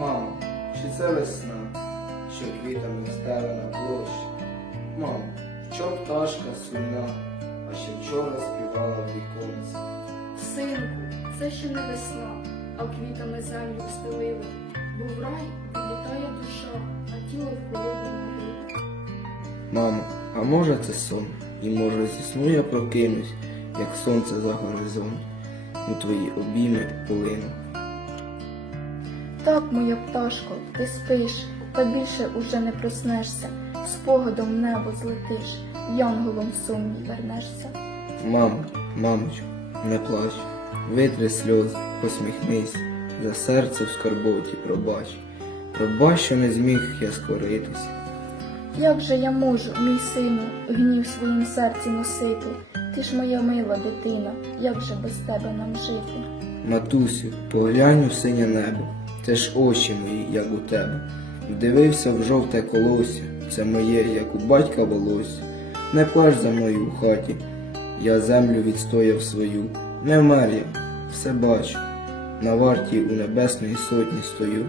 Мамо, чи це весна, що квітами встелена площа? Мамо, що пташка сумна, а ще вчора співала в віконці. Синку, це ще не весна, а квітами землю встелили. Бо в рай відлітає душа, а тіло в холодному грі. Мамо, а може це сон? І може зі сну я прокинусь, як сонце за горизонт, у твої обійми полину. Так, моя пташко, ти спиш, та більше уже не проснешся, спогадом в небо злетиш, янголом в сумні вернешся. Мамо, мамочко, не плач, витри сльози, посміхнись, за серце в скорботі пробач. Пробач, що не зміг я скоритись. Як же я можу, мій сину, гнів своїм серці носити? Ти ж моя мила дитина, як же без тебе нам жити? Матусю, поглянь у синє небо, це ж очі мої, як у тебе. Дивився в жовте колосся, це моє, як у батька волосся. Не плач за мною у хаті, я землю відстояв свою. Не вмер я, все бачу, на варті у небесної сотні стою.